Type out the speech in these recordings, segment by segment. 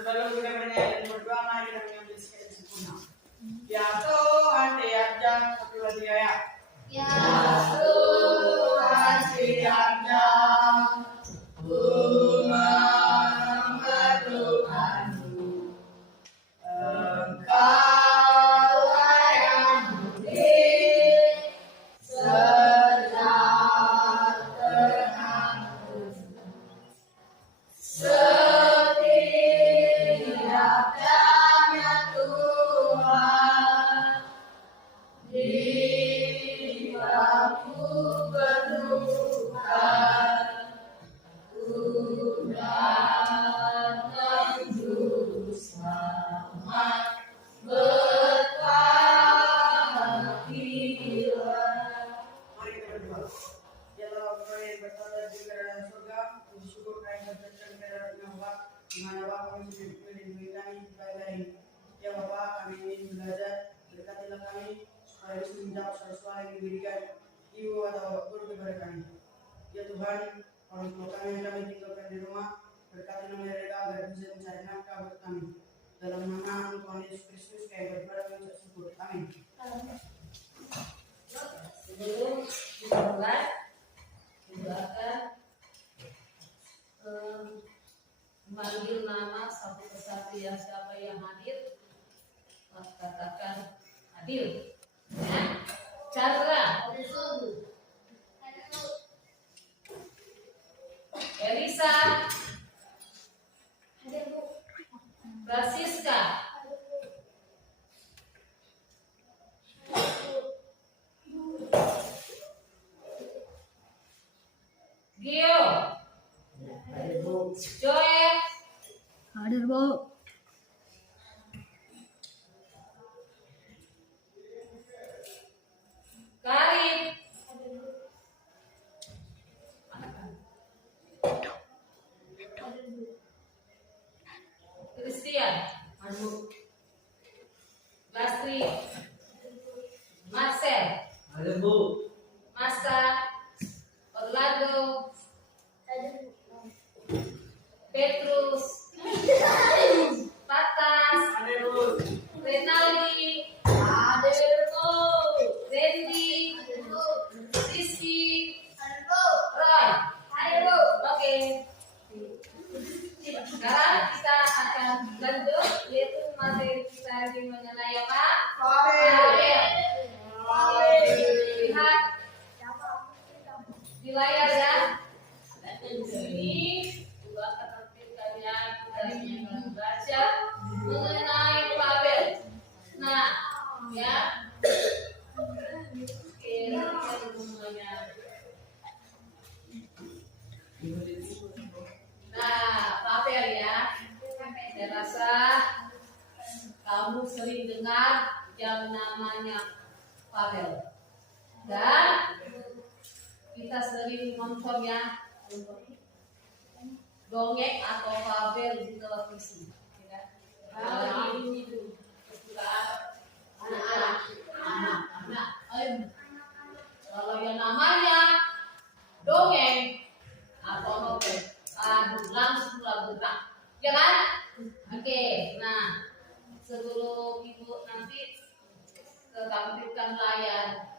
Sebelum kita bernyanyi dan berdoa, mari kita mengambil sekali sempurna. Ya Tuhan, tiap-tiap satu lagi ya. Ya Tuhan, tiap-tiap ku membutuhkanmu. Engkaulah yang budi serta terhambur. Setiap-tiapnya Tuhan, jiwaku berduka, ku datang juru selamat berpanggilan. Mari kita berdoa. Ya Allah, Bapa yang berada di dalam surga, puji syukur kami panjatkan kepada Bapa, di mana Bapa kami sudah dilindungi kami sebagai ini. Ya Bapa, kami ingin belajar, berkatilah kami supaya bisa menjawab soal-soal yang diberikan Ibu atau guru kepada kami. Ya Tuhan, orang tua kami yang kami tinggalkan di rumah, berkati mereka agar bisa mencari nafkah buat kami. Dalam nama Tuhan Yesus Kristus, kami berdoa dan mengucap syukur. Amin. Sebelum kita mulai, kita akan memanggil nama satu persatu yang siapa yang hadir, katakan hadir. Ya. Chandra, Elisa, Francisca, Gio, Joel, Hadir, Bu. Karin, Christian, Lastri, Marcel, Masa, Orlando, Petrus, Patas, Renaldi, Randy, Rizky, Roy. Oke. Sekarang kita akan lanjut, yaitu materi kita mengenai apa? Fabel. Lihat di layar ya. Di sini juga akan nanti kalian kita baca mengenai Fabel. Nah, ya. Oke, semuanya. Nah, Fabel ya. Saya rasa kamu sering dengar yang namanya Fabel. Dan kita sering nonton ya dongeng atau Fabel di televisi. Ya. Ini itu kesukaan anak-anak. Ibu nanti tampilkan layar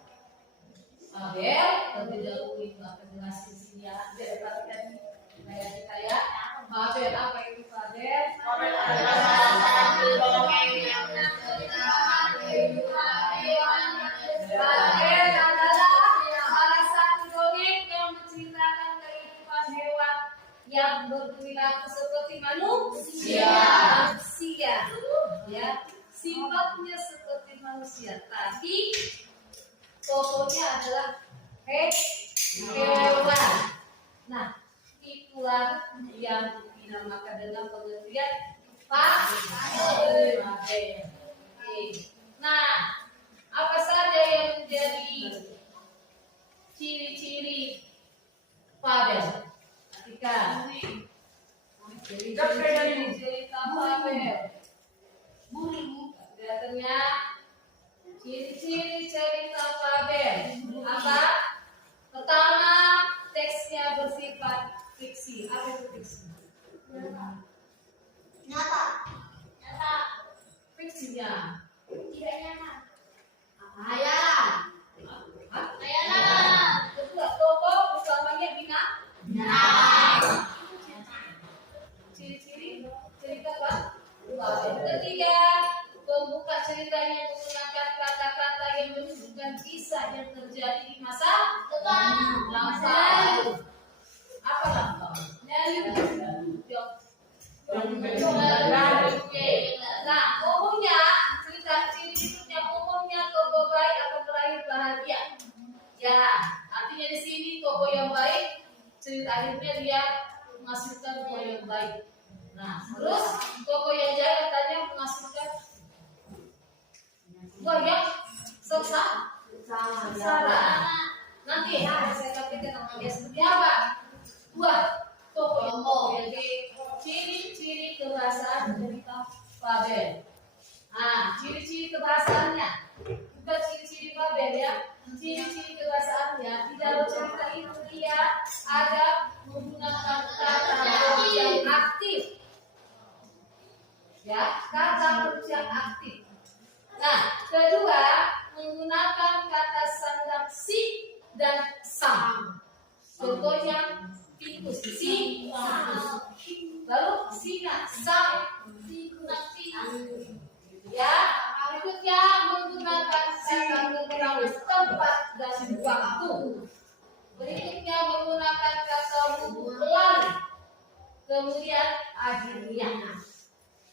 Abel terlebih dahulu Ibu akan jelasin sini ya biar perhatikan layar kita ya. Abel apa itu Abel? Abel adalah salah satu dongeng yang menceritakan kehidupan hewan yang berperilaku seperti manusia. Ya, sifatnya seperti manusia, tapi tokohnya adalah hewan. Nah, itulah yang dinamakan dengan pengertian fabel. Nah, apa saja yang menjadi ciri-ciri fabel? Ketika ciri-ciri fabel, kelihatannya ciri-ciri cerita fabel apa? Pertama, teksnya bersifat fiksi. Apa itu fiksi? Nyata. Fiksinya Tidak nyata. hayalan. Kedua, tokoh utamanya ciri-ciri cerita fabel. Ketiga, pembuka ceritanya menggunakan kata-kata yang menunjukkan kisah yang terjadi di masa lampau. Apa lampau? Nah, umumnya cerita ciri berikutnya umumnya tokoh baik akan berakhir bahagia. Ya, artinya di sini tokoh yang baik cerita akhirnya dia menghasilkan tokoh yang baik. Nah, terus tokoh yang jahat katanya menghasilkan yang sengsara. Nanti saya katakan namanya seperti apa? Dua tokoh yang ciri-ciri kebahasaan cerita fabel. Nah, ciri-ciri kebahasaannya bukan ciri-ciri fabel ya. Ciri-ciri kebahasaannya di dalam cerita itu dia ada menggunakan kata yang aktif. Ya, kata yang aktif. Nah, kedua menggunakan kata sandang si dan sam. Contohnya tikus si, lalu singa sam, ya. Berikutnya menggunakan kata keterangan tempat dan waktu. Berikutnya menggunakan kata bulan, kemudian akhirnya.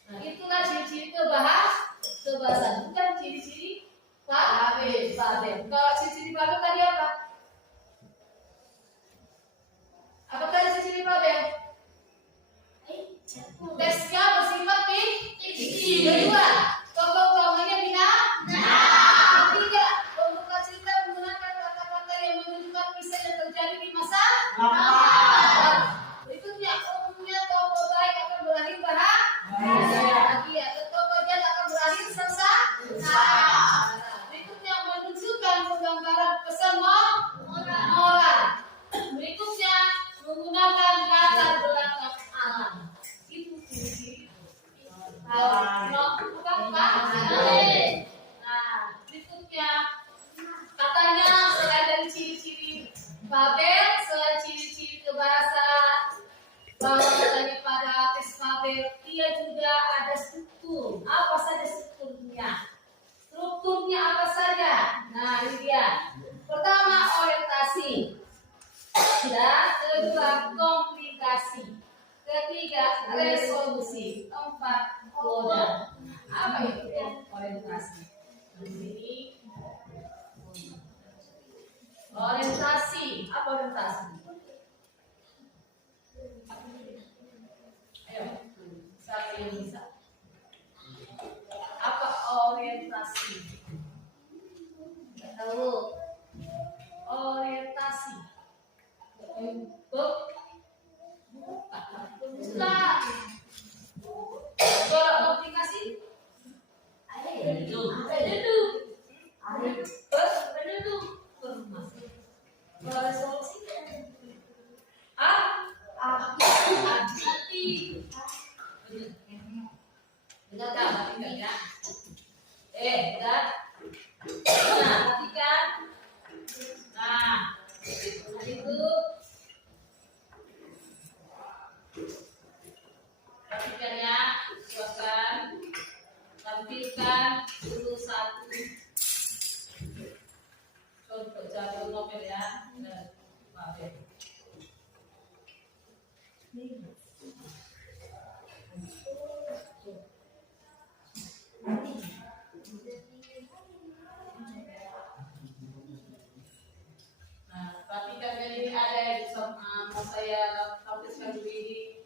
Nah, itulah ciri-ciri kebahasaan, bukan ciri-ciri fabel. Kalau ciri-ciri fabel tadi apa? Apa tadi ciri-ciri fabel? Teksnya bersifat fiksi. Kedua, tokoh utamanya ketiga, pembuka cerita menggunakan kata-kata yang menunjukkan kisah yang terjadi di masa lampau. Berikutnya, umumnya tokoh baik akan berakhir bahagia. Tokoh jahat akan berakhir sengsara. Berikutnya menunjukkan penggambaran pesan moral. Berikutnya menggunakan latar belakang alam. Itu ciri-ciri. Nah, berikutnya katanya selain dari ciri-ciri fabel, selain ciri-ciri kebahasaan, bahwa katanya pada teks fabel dia juga ada struktur. Apa saja strukturnya? Strukturnya apa saja? Nah, ini dia. Pertama, orientasi. Dan kedua, komplikasi. Ketiga, resolusi. Keempat, modal. Apa itu orientasi? Di sini orientasi. Apa orientasi? Ayo, siapa yang bisa? Apa orientasi? Tidak tahu. Orientasi. Sudah. Kalau komplikasi? Kalau resolusi? Hati. Benar tak? Ya. Udah. Nah, perhatikan. Nah, itu. Perhatikan ya, buatkan, tampilkan dulu satu contoh cara novel ya. Nah, maaf ya. Nah, perhatikan kan ini ada yang mau saya tampilkan dulu ini.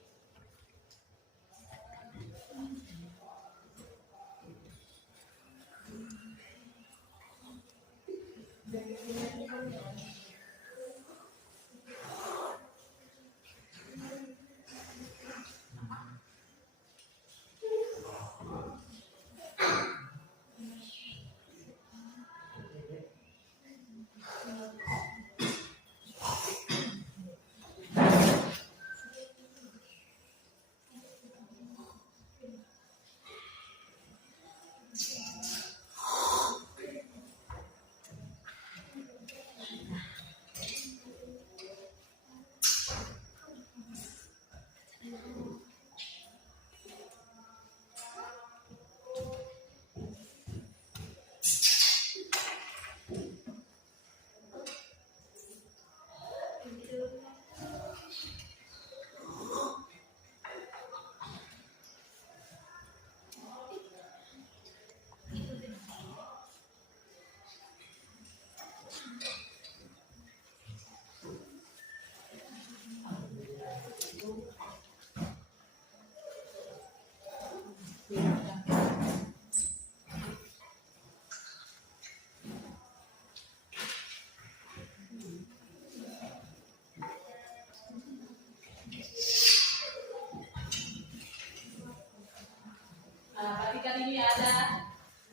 Nah, perhatikan ini ada,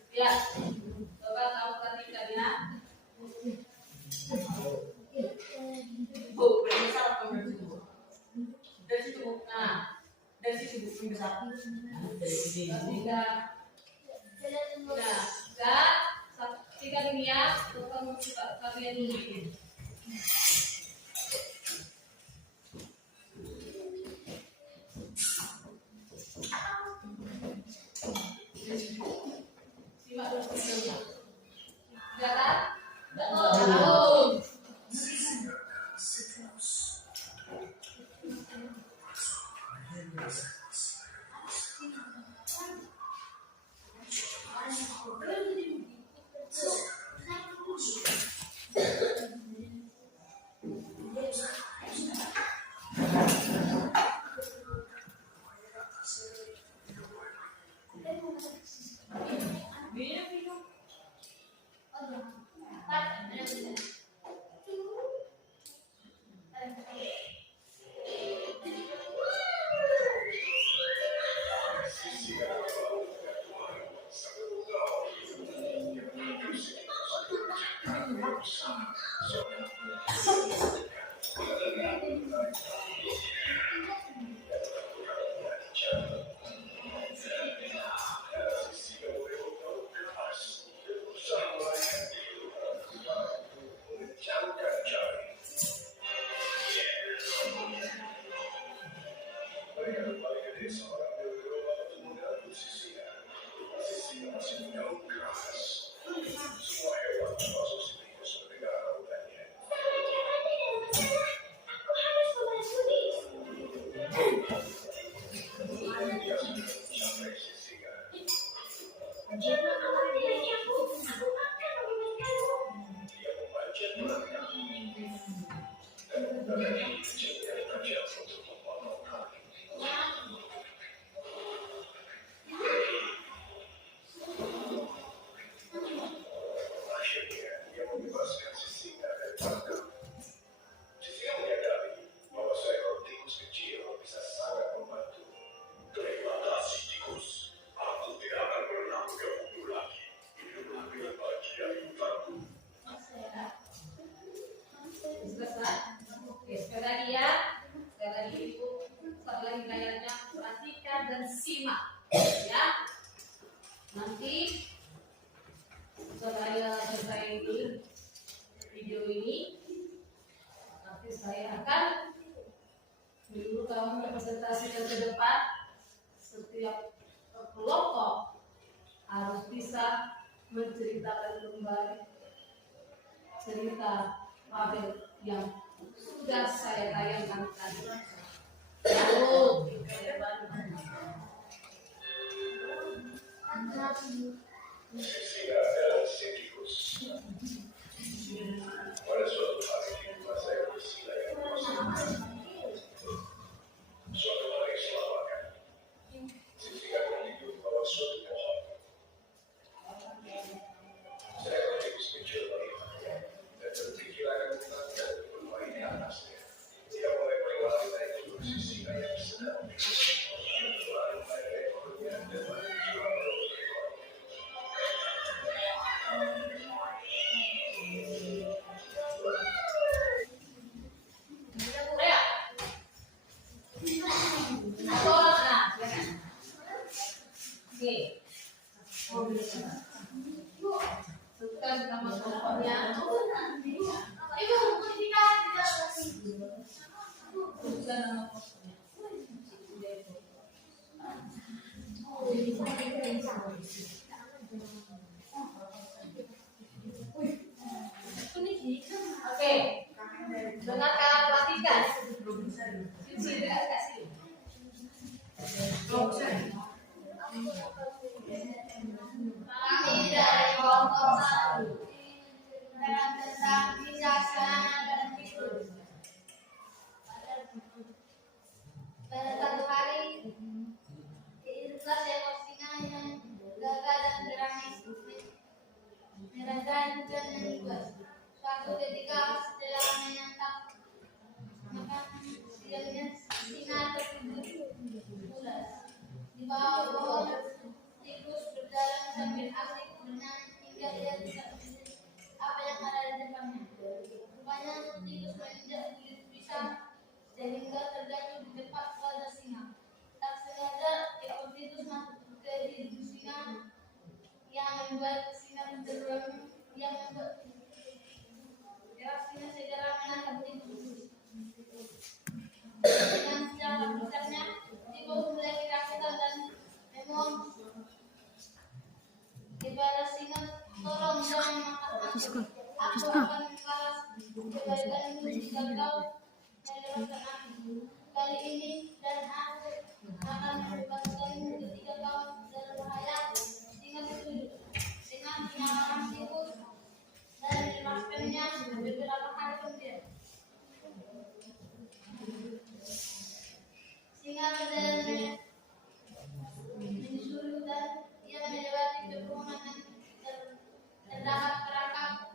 ya, coba kamu perhatikan ya. Bu, dari besar atau dari situ? Dari situ, Bu. Nah, dari situ, Bu, yang besar. Dari sini. Perhatikan. Nah, dan perhatikan ini ya, kamu kalian dulu ini. Simak dulu videonya. Sudah kan? Betul. menceritakan kembali cerita Abel yang sudah saya tayangkan tadi. Oh, Cristina adalah psikikus. Pada suatu hari di rumah saya Priscilla yang suatu hari selamakan. Cristina tertidur di bawah suatu pohon. Saya tertidur kecil melihatnya dan berpikir akan menangkan bermain di atasnya. Dia mulai melewati naik turun Cristina yang sedang lalu naik ekornya dan lalu juga merobek ekornya. Oke, dengarkan, perhatikan. Sisi dekat kasih. Kami dari kelompok 1 dengan tentang bijaksana dan fitur. Pada satu hari, diirinkan seekor singa yang gagah dan berani menerjang hujan yang lebat. Suatu ketika setelah menyantap makan siangnya, singa tertidur pulas di bawah pohon. Tikus berjalan sambil asik bernyanyi hingga ia tidak melihat apa yang ada di depannya. Rupanya tikus menginjak kulit pisang sehingga terjatuh di depan pada singa. Tak sengaja ekor tikus masuk ke hidung singa yang membuat singa terbangun. Yang membuat singa segera menangkap tikus. Dengan cara besarnya, tikus mulai ketakutan dan memohon kepada singa, tolong jangan makan aku. Aku akan membalas kebaikanmu jika kau melepaskan aku. Kali ini dan aku akan membebaskanmu ketika kau dalam bahaya. Singa setuju dengan menyalahkan tikus dan melepaskannya beberapa hari kemudian. Singa berjalan menyusuri hutan. Ia melewati pepohonan yang terdapat perangkap.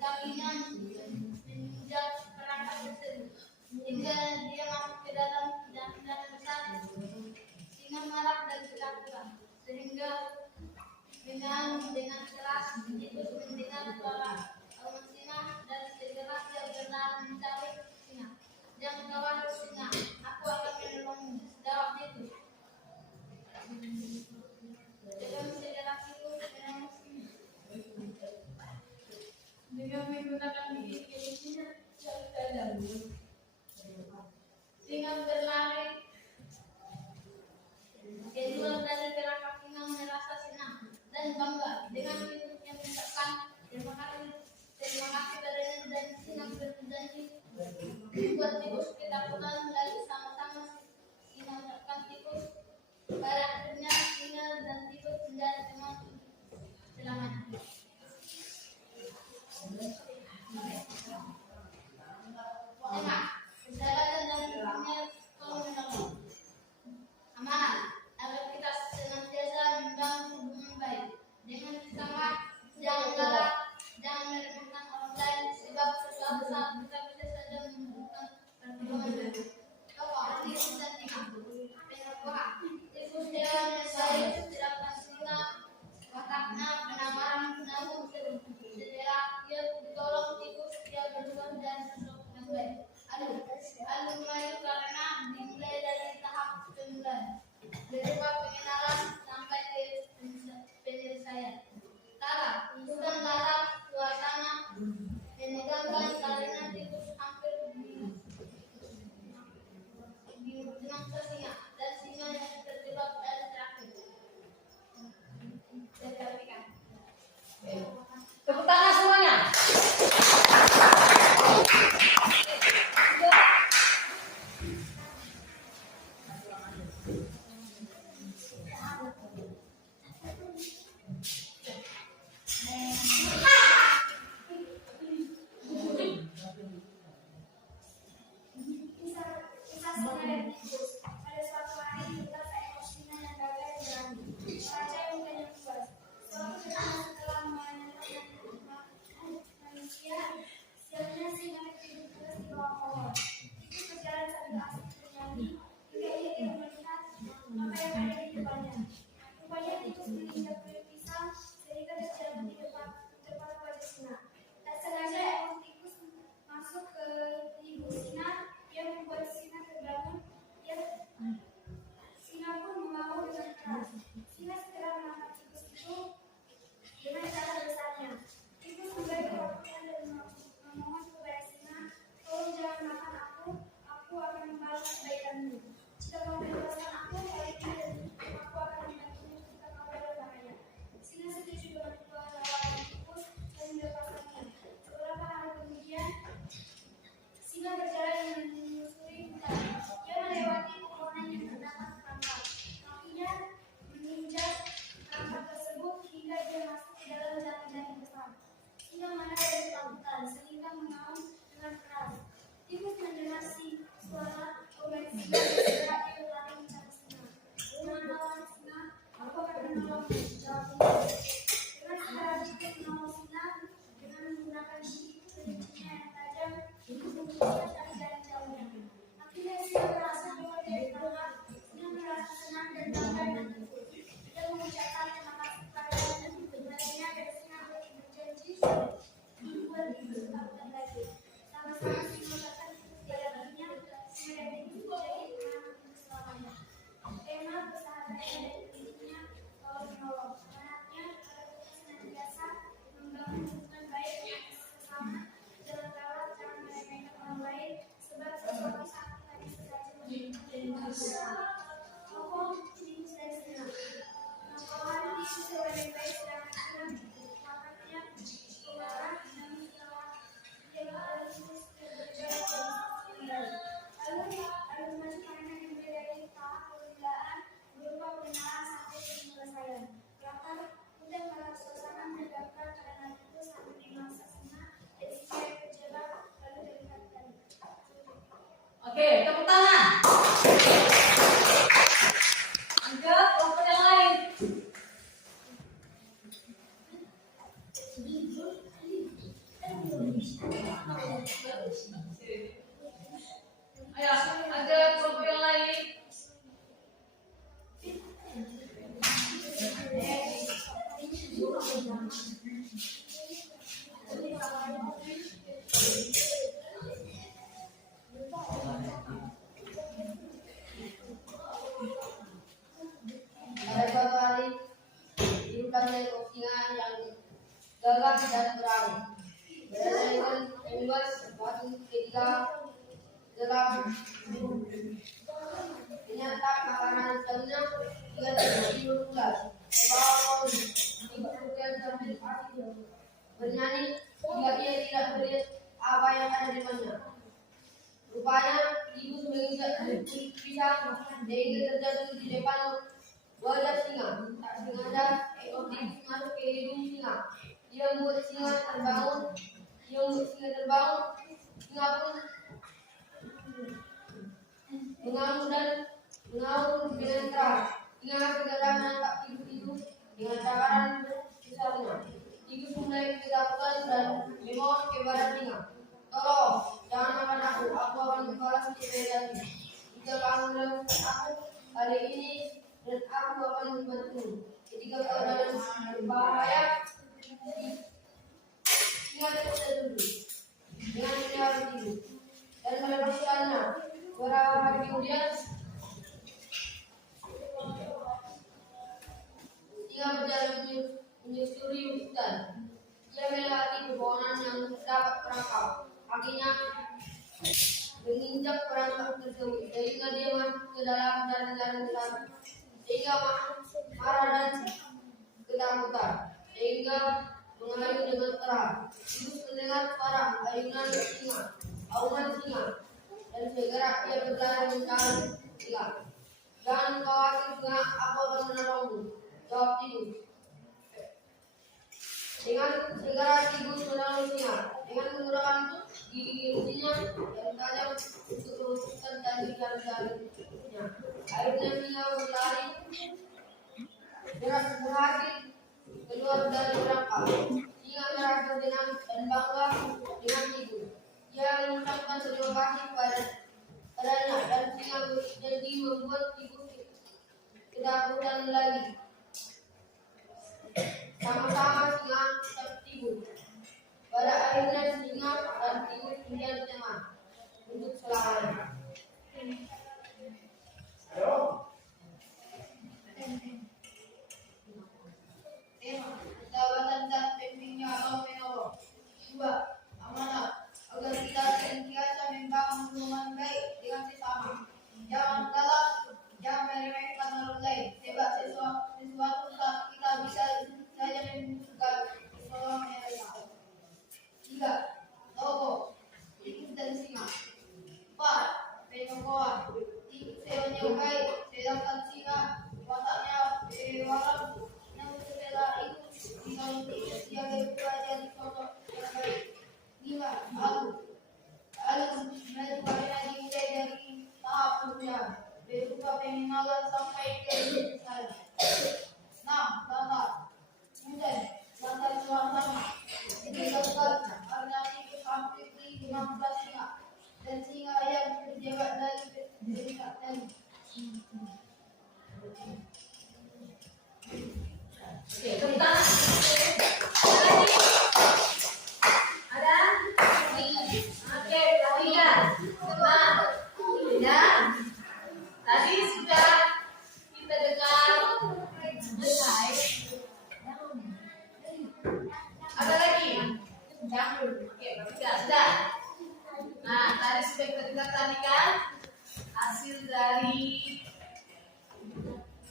Kakinya menginjak perangkap tersebut hingga dia masuk ke dalam dan besar. Singa marah dan ketakutan sehingga dengan keras tikus mendengar suara auman singa dan segera dia berlari mencari singa. Jangan khawatir singa, aku akan menolongmu, jawab tikus. Dengan segera tikus menolong singa. Dengan menggunakan gigi kelingkingnya yang tajam, singa berlari keluar dari perangkap. Singa merasa senang dan bangga dengan tikusnya mengucapkan terima kasih padanya dan singa berjanji membuat tikus ketakutan lagi. Sama-sama singa mengucapkan tikus. Pada akhirnya singa dan tikus menjadi teman selamanya. Kesadaran dan hikmahnya tolong menolong. Amanat agar kita senantiasa membangun hubungan baik dengan sesama. Jangan galak, jangan meremehkan orang lain, sebab suatu saat kita bisa saja membutuhkan pertolongan. Tikus dan singa. Pengakuan tikus hewan yang baik, sedangkan singa wataknya penawaran. Namun setelah dia ditolong tikus, dia berubah dan sosok yang baik. Malu karena dimulai dari tahap pemulaan, berupa pengenalan sampai ke penyelesaian. Tara, bukan lara suasana menegangkan karena tikus hampir dimenang singa dan singa yang terjebak dan terakhir. Perhatikan. singa marah dan ketakutan sehingga mengaum dengan keras. Tikus mendengar suara obat singa dan segera ia berlari mencari singa. Dengan lawan singa, aku akan menolongmu, jawab tikus. Dengan segera tikus menolong singa dengan menggunakan gigi kelingkingnya yang tajam untuk memutuskan dari jalan jauhnya. Akhirnya singa merasa bahwa dia ditangkap. Singa merasa senang dan bangga dengan tikus. Dia mengucapkan terima kasih kepadanya dan sebenarnya dan singa berjanji membuat tikus ketakutan lagi. Sama-sama singa mengucapkan tikus tiada baginya. Singa dan tikus menjadi teman untuk selamanya. Tema persahabatan dan intinya tolong menolong. Semangatnya agar kita senantiasa membangun hubungan baik dengan sesama. Jangan galak, jangan meremehkan orang lain, sebab sesuatu saat kita bisa saja menjadikan dan bahagia. Tokoh tikus dan singa. Tokohan tikus hewan yang baik sedangkan singa makanya pemarah namun setelah dia beralih tikus berjalan lalu masuk mainan yang dari tahap permulaan berupa pengenalan sampai penyelesaian. Latar udah dalam suasana menegakkan karena tikus sampai dimangsa singa dan singa yang terjebak lalu diangkatkan. Oke, tepuk tangan. Angkat kelompok yang lain. Ayo, ada kelompok yang lain. Pada suatu hari, di hutan seekor singa yang gagah dan berani. Berdasarkan membuat suatu ketika dalam ternyata makanan sedangnya ia terjadi berulas. Membawa pohon dibutuhkan sambil asing bernyanyi hingga ia tidak melihat apa yang ada di mana. Rupanya tikus menginjak pisang sehingga terjatuh di depan wajah singa. Tak sengaja ekor tikus masuk ke hidung singa. Ia membuat singa terbangun. Singa pun mengamuk dengan keras. Singa segera menangkap tikus itu dengan cakaran besarnya. Tikus mulai ketakutan dan memohon kepada singa, "Tolong, jangan makan aku akan membalas kebaikanmu. Jika kamu melakukan aku hari ini, dan aku akan membantumu. Ketika kau dalam berbahaya, singa terseduh dengan menyerang tikus dan melepaskannya. Beberapa hari kemudian, singa berjalan menyusuri hutan. Ia melewati pepohonan yang dapat perangkap. Akhirnya menginjak perangkap tersebut sehingga dia masuk ke dalam jalan-jalan gelap. Sehingga marah dan ketakutan, sehingga mengayun dengan keras. Tikus mendengar suara auman singa, dan segera ia berlari mencari singa. "Jangan khawatir singa, aku akan menolongmu," jawab tikus. Dengan segera tikus menolong singa dengan menggunakan gigi lucunya yang tajam untuk memutuskan tali jalan-jalannya. Akhirnya singa berlari berhasil keluar dari perangkap. Singa merasa senang dan bangga dengan tikus. Ia mengucapkan terima kasih padanya dan singa berjanji membuat tikus ketakutan lagi. Sama-sama singa dan tikus. Pada akhirnya singa dan tikus menjadi teman untuk selamanya. Persahabatan dan pembimbing. Campur. Oke, bertiga sudah. Nah, tadi sudah kita tadi kan hasil dari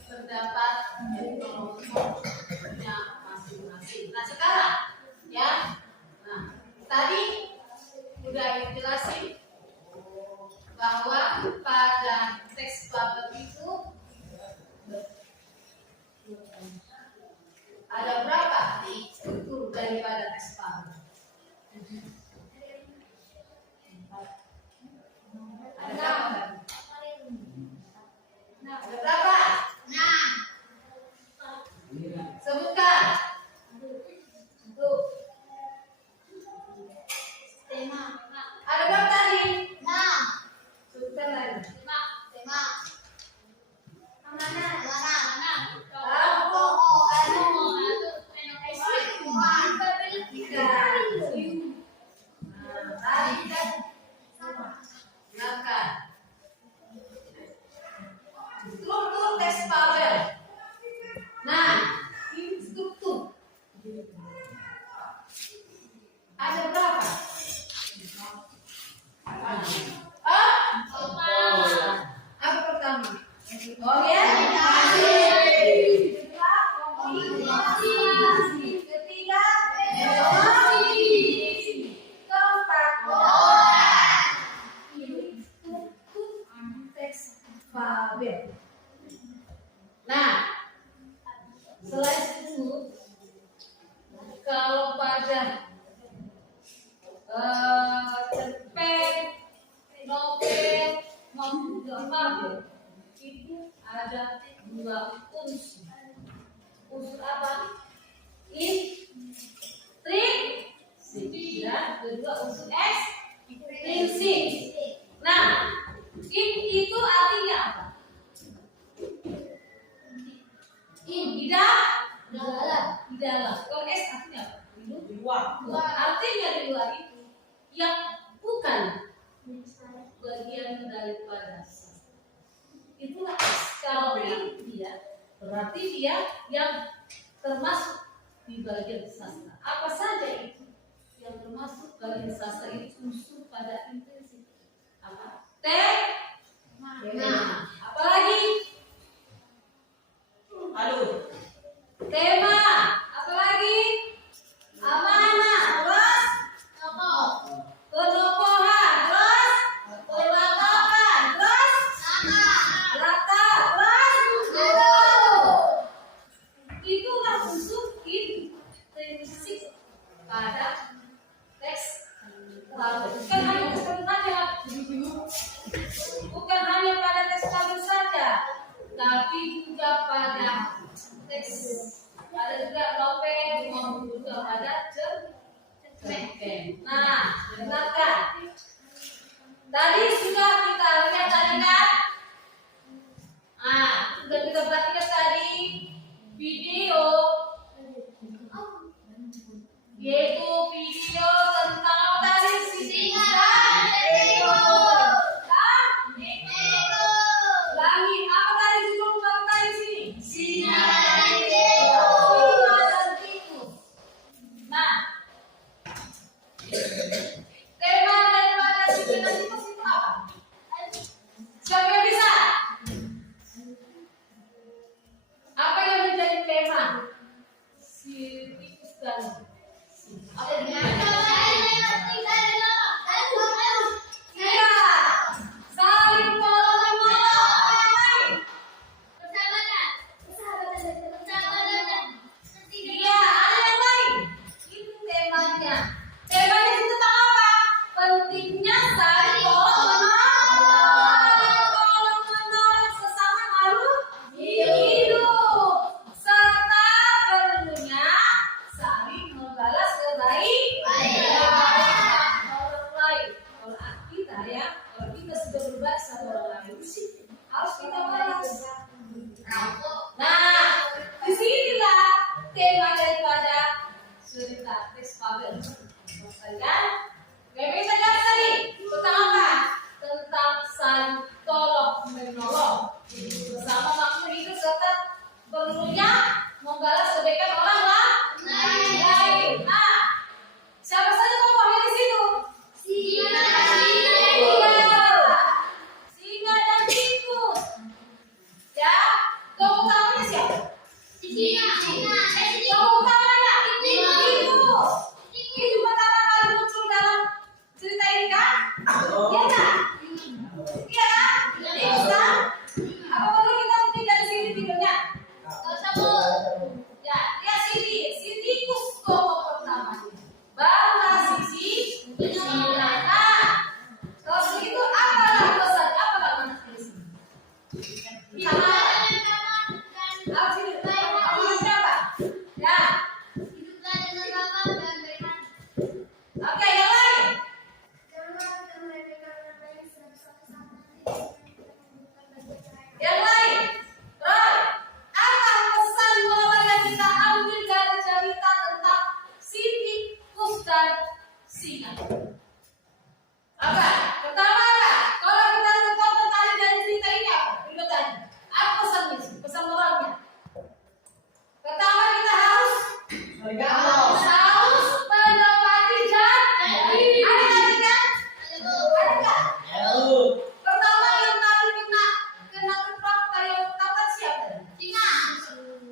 pendapat kelompoknya masing-masing. Nah, sekarang ya. Nah, tadi sudah dijelasin bahwa pada teks bubble itu ada berapa struktur daripada teks bubble? Ada berapa? Ada berapa? Sebutkan. Tuh. Ada berapa tadi? Sebutkan lagi. Tiga. Nah, tadi kan silakan. Struktur teks bubble. Nah, ini struktur. Ada berapa? Apa pertama? Orientasi. Ketiga, keempat, ini struktur teks bubble. Nah, selain itu, kalau pada cerpen, novel, maupun bubble itu ada dua unsur. Unsur apa? Intrinsik dan kedua unsur ekstrinsik. Nah, itu artinya apa? Di dalam. Kalau S artinya apa? Di luar. Artinya di luar itu yang bukan bagian daripada sastra. Itulah kalau dia berarti dia yang termasuk di bagian sastra. Apa saja itu yang termasuk bagian sastra itu unsur pada intrinsik. Apa? Tema. Apalagi? Aduh. Tema. Apalagi? Amanah. Terus? Kenokohan. Terus? Perlengkapan. Terus? Rata. Terus? Itulah unsur intrinsik pada teks bubble. Bukan hanya teks bubble saja, bukan hanya pada teks bubble saja, tapi juga pada teks, ada juga novel maupun juga pada cerpen. Nah, dengarkan. Tadi sudah kita lihat tadi kan? Sudah kita perhatikan tadi video, yaitu video tentang tadi singa dan langit. Apa tadi judul tadi sini? Singa dan tikus. Nah, tema daripada singa dan tikus itu apa? Siapa yang bisa? Apa yang menjadi tema si tikus dan apa dia? Saling tolong menolong. Iya, ada yang lain. Itu temanya. Temanya itu tentang apa? Pentingnya saling tolong menolong sesama makhluk hidup, serta perlunya saling membalas kebaikan orang lain. Kalau kita sudah berbuat sama orang lain, harus kita balas. Nah, disinilah tema daripada cerita teks bubble. Kan? Memang kita lihat tadi tentang apa? Tentang saling tolong menolong bersama makhluk hidup serta perlunya membalas kebaikan orang lain. Nah, siapa saja singa. Apa? Pertama apa? Kalau kita tonton tadi dari cerita ini apa? Berikut tadi. Apa pesannya? Pesan moralnya. Pertama kita harus menepati janji. Ada lagi kan? Ada nggak? Pertama yang tadi kena keprok tadi yang pertama siapa? Singa.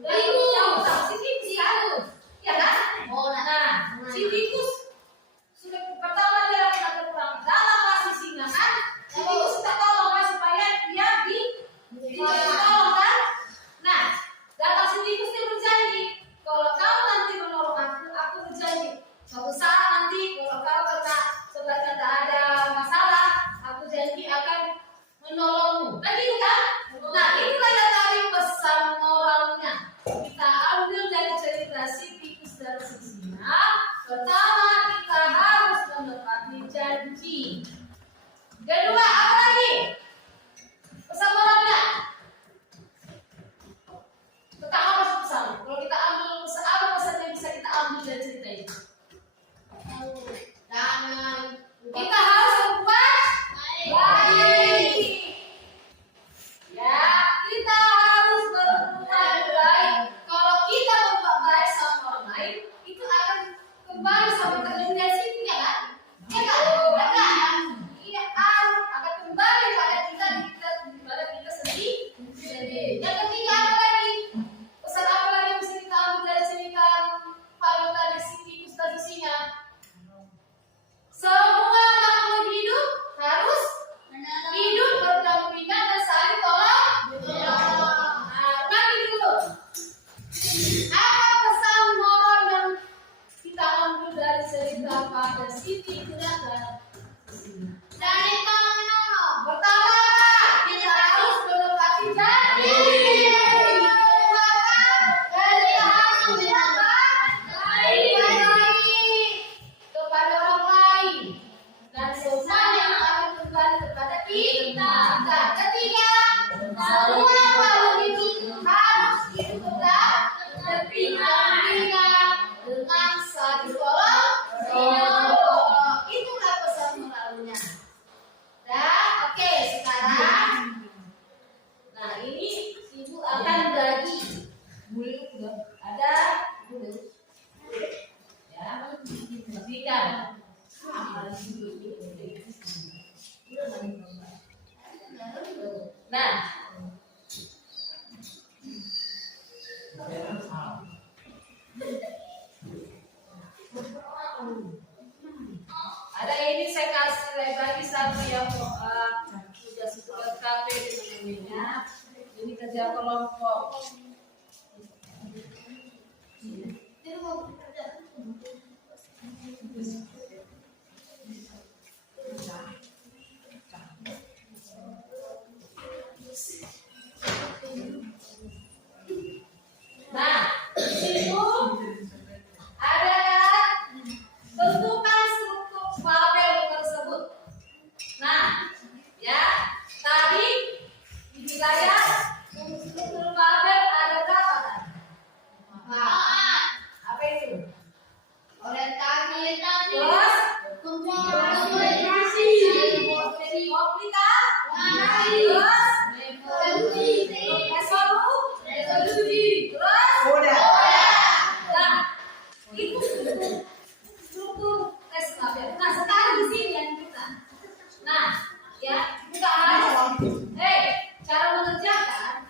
Yang pertama si tikus. Ya kan? Nah, si tikus sudah pertama dia kena kekurangan dalam masih singa kan? Si tikus kita tolong kan supaya dia ditolong kan? Nah, datang si tikus dia berjanji, kalau kau nanti menolong aku berjanji. Suatu saat nanti kalau kau kata sebenarnya tak ada masalah, aku janji akan menolongmu. Kan gitu kan? Nah, itulah yang tadi pesan moralnya. Kita ambil dari cerita si tikus dan si singa. Pertama, kita harus menepati janji. Kedua, apa lagi? Pesan moralnya. Kita harus pesan. Kalau kita ambil apa pesan yang bisa kita ambil dari cerita ini? Kita harus berbuat baik. Ya, kita harus berbuat baik. Kalau kita berbuat baik sama orang lain, itu akan kembali sama terjadi situ ya kan? Ya kan? Ya kan? Iya, akan kembali pada kita sendiri. Yang ketiga apa lagi? Pesan apa lagi yang bisa kita ambil dari cerita Palu tadi si tikus dan si singa? Semua makhluk hidup harus hidup berdampingan dan saling tolong. Nah, ulangi dulu. Apa pesan moral yang kita ambil dari cerita pada si tikus dan si singa? Pertama, kita harus menepati janji. Kepada orang lain dan semuanya akan kembali kepada kita. Ketiga, semua makhluk hidup harus hidup berdampingan dengan saling tolong. Itulah pesan moralnya. Dah, oke sekarang. Nah ini ibu akan bagi. Ada ya, pastikan. Nah, ada ini saya kasih bagi satu yang sudah sudah KP teman-temannya. Ini kerja kelompok. Nah, di situ ada tentukan struktur fabel tersebut. Nah, ya tadi di wilayah struktur fabel ada berapa tadi? Apa itu? Orientasi, Terus komunikasi, resolusi, Udah. nah itu struktur tes fabel. Nah sekarang di sini yang kita, nah ya kita harus, cara mengerjakan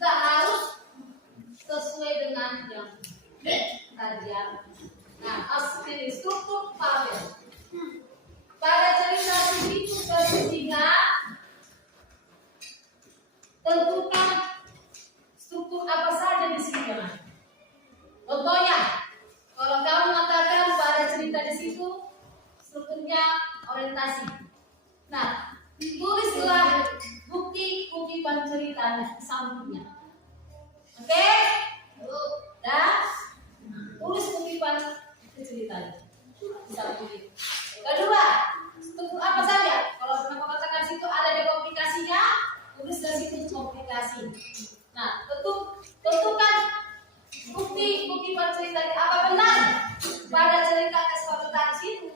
nggak harus sesuai dengan yang kajian. Nah harus ini struktur fabel. Pada cerita si tikus dan si singa, tentukan struktur apa saja di sini jangan. Contohnya, kalau kamu mengatakan pada cerita di situ strukturnya orientasi. Nah, tulislah bukti kutipan ceritanya di sampingnya. Oke? Dan tulis kutipan ceritanya di sampingnya. Kedua, struktur apa saja? Kalau kamu katakan situ ada dekomplikasinya, tulis dari situ komplikasi. Nah, tentukan bukti cerita apa benar pada cerita tes fabel tadi situ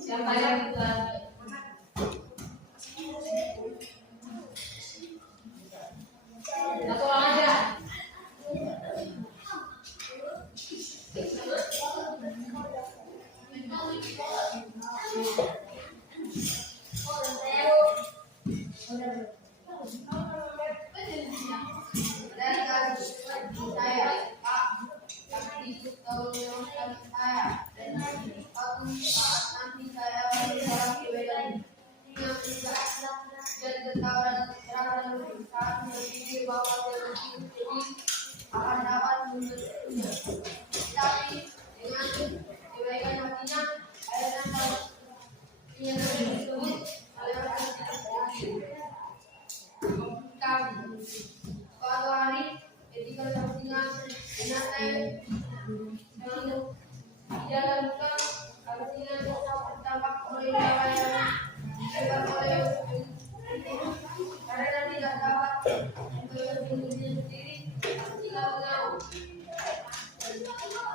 Siapa yang buat? Satu orang aja. Dari kali saya Pak tapi tahun yang kali saya dan waktu saat nanti saya berjalan ke Medan yang tidak dan ketahuan terang saat berpikir bahwa jadi akan dapat membentuknya tapi dengan kebaikan hatinya saya dan yang tersebut saya akan tidak kami suatu hari ketika kepentingan binatang yang di dalam hutan kepentingan terdampak oleh lawan sebab oleh karena tidak dapat melindungi sendiri tidak mengaku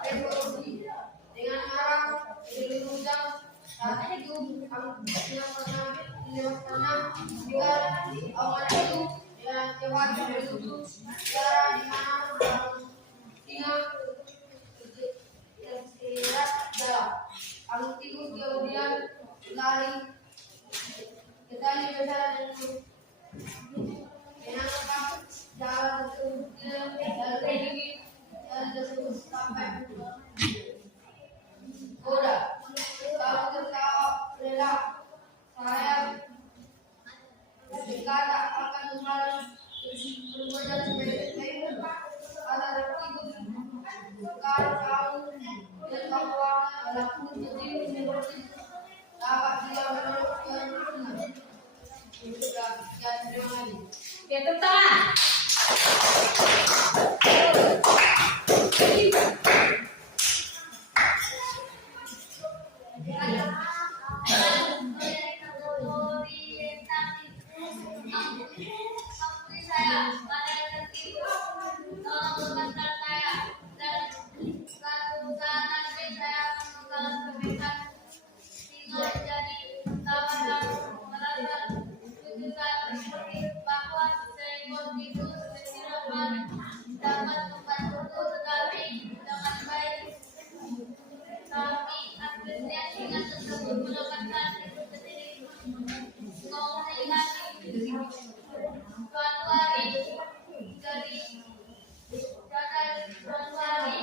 revolusi dengan arah dari hutan saat itu kami tidak pernah menyebabkan juga awal itu dengan cepat menuju daerah di mana singa tersirat dalam. Alun itu kemudian lari ke tali besar dengan jalan tersebut sampai Koda. Kalau tertawa lelah saya berkata akan kembali berwajah sebagai ada ikut kalau kamu dan bahwa laku jadi seperti dapat dia menolak yang sudah terima kasih. Oke, tepuk tangan. dapat membantu kami dengan baik. Kami akhirnya dengan tersebut mendapatkan itu sendiri. Komunikasi suatu hari dari suatu hari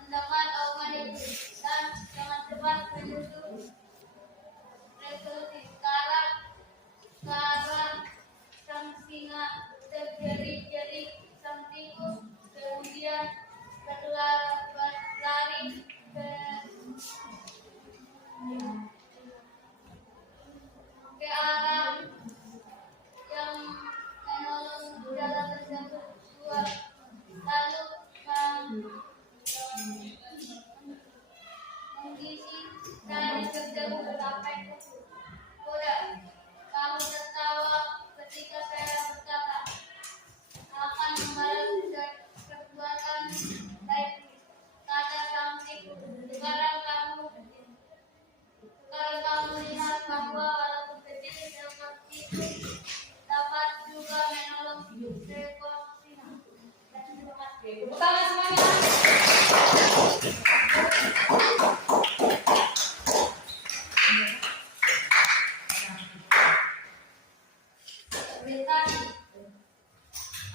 mendapat omongan itu dan dengan cepat menyusul resolusi sekarang sang singa terjerit-jerit, sang tikus kemudian berlari ke arah yang menolong jalan tersebut. Lalu mengisi dari jauh sampai kuda. Kamu tertawa ketika saya berkata akan membalas perbuatan baik, kata sang tikus. Sekarang kamu lihat bahwa walaupun kecil seperti itu dapat juga menolong seekor singa. Terima kasih. Tepuk tangan semuanya.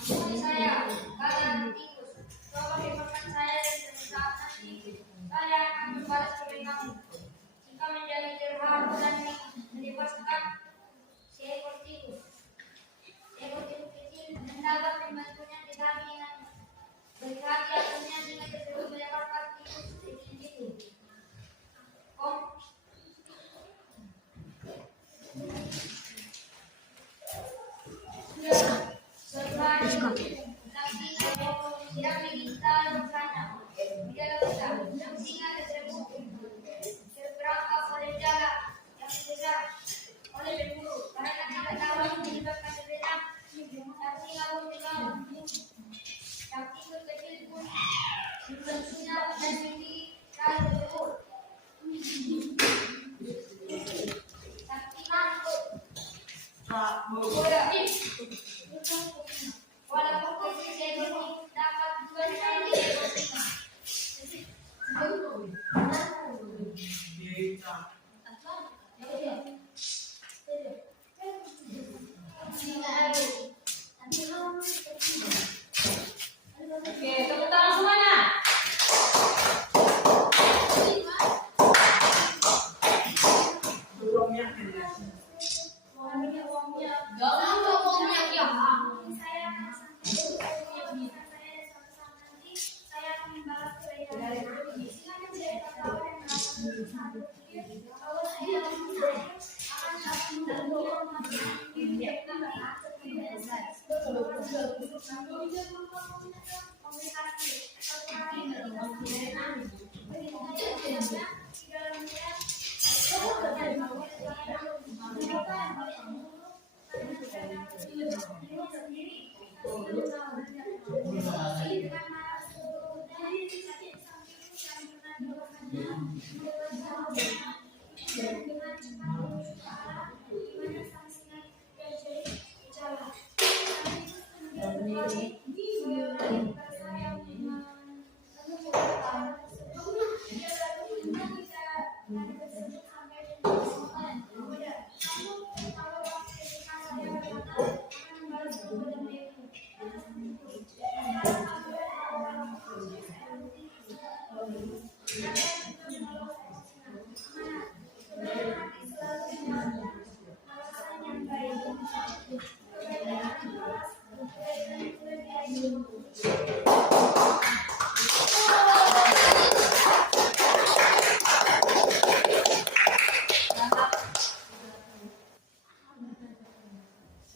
Ampuni saya, kalian tikus. Coba bebaskan saya dan saat nanti saya akan membalas kebaikan kamu. Jika menjadi terharu dan membebaskan seekor tikus. Seekor tikus kecil mendapat membantunya tetapi dengan berhati akhirnya dengan tersebut melepaskan tikus kecil itu. Suatu hari lagi yang diminta bersama di dalam hutan. Sang singa tersebut terperangkap oleh jala yang dikejar oleh berburu. Mereka tidak dapat menyebabkan berbeda. Sang singa pun dilawan. Sang tikus kecil pun membentuknya dan menjadi jala tersebut. Sang singa walaupun kecil seekor tikus dapat berani seekor singa. Oke, tepuk tangan semuanya. Jangan ngomongnya ya.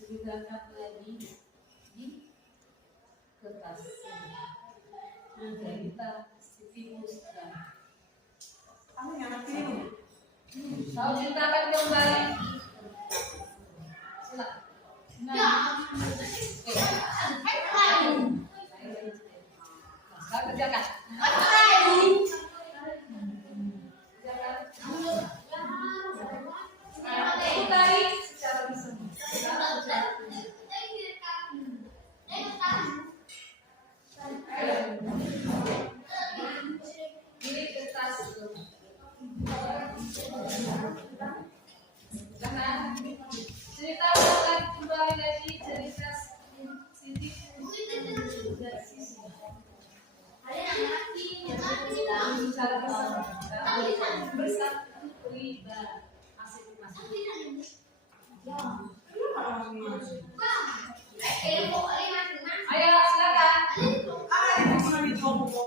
Sedangkan lagi di kertas. Nah, kita stimuskan. Ano yang anak ini? Tahu ceritakan kembali. Silakan. Nah, kerjakan. Putari secara bisa. Pilih kertas. Jangan ceritakan kembali lagi cerita Siti dan Sisi. Bicara bersama. Bersatu riba.